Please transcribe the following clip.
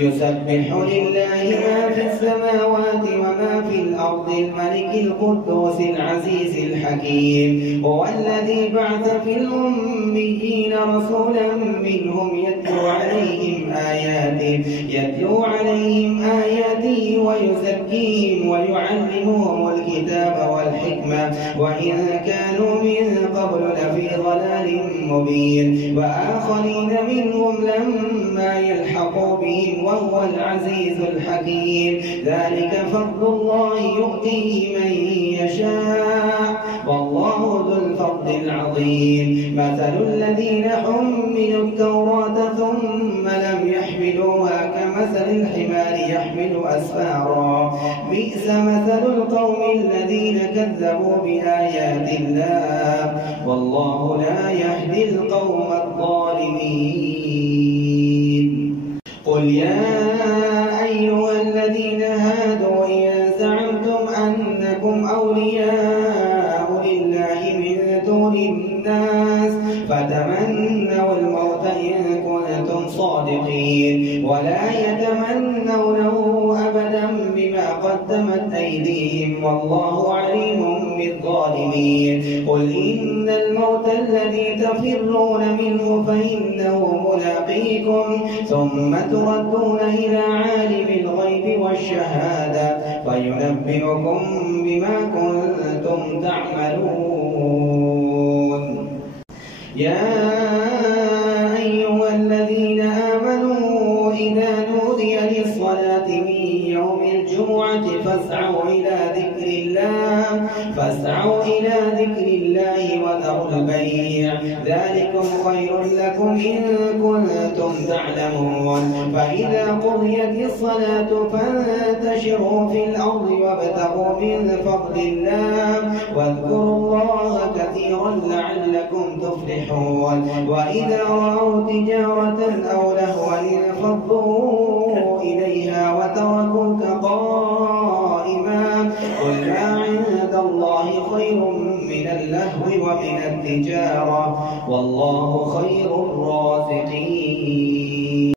يسبح لله ما في السماوات وما في الأرض الملك القدوس العزيز الحكيم. هو الذي بعث في الأميين رسولا منهم يتلو عليهم آياته ويزكيهم ويعلمهم الكتاب والحكمة وإن كانوا من قبل لفي ضلال مبين، وآخرين منهم لما يلحقوا بهم وهو العزيز الحكيم. ذلك فضل الله يؤتيه من يشاء والله ذو الفضل العظيم. مثل الذين حملوا التوراة ثم لم يحملوها كمثل الحمار يحمل أسفارا، بئس مثل القوم الذين كذبوا بآيات الله والله لا يهدي القوم الظالمين. قل يا أيها الذين هادوا إن زعمتم أنكم أولياء لله من دون الناس فتمنوا الموت إن كنتم صادقين ولا يتمنونه أبدا بما قدمت أيديهم والله عليم بالظالمين. قل إن الموت الذي تفرون منه فإنه ملاقيكم ثم تردون إلى عالم الغيب والشهادة فينبئكم بما كنتم تعملون. يا أيها الذين آمنوا إذا نودي للصلاة من يوم الجمعة فاسعوا إلى ذكر الله وذروا البيع ذلكم خير لكم إن كنتم تعلمون. فإذا قضيت الصلاة فانتشروا في الأرض وابتغوا من فضل الله واذكروا الله كثيرا لعلكم تفلحون. وإذا رأوا تجارة أو لهوا انفضوا إليها وتركوك قائما قل ما عند الله خير من اللهو ومن التجارة والله خير الرازقين.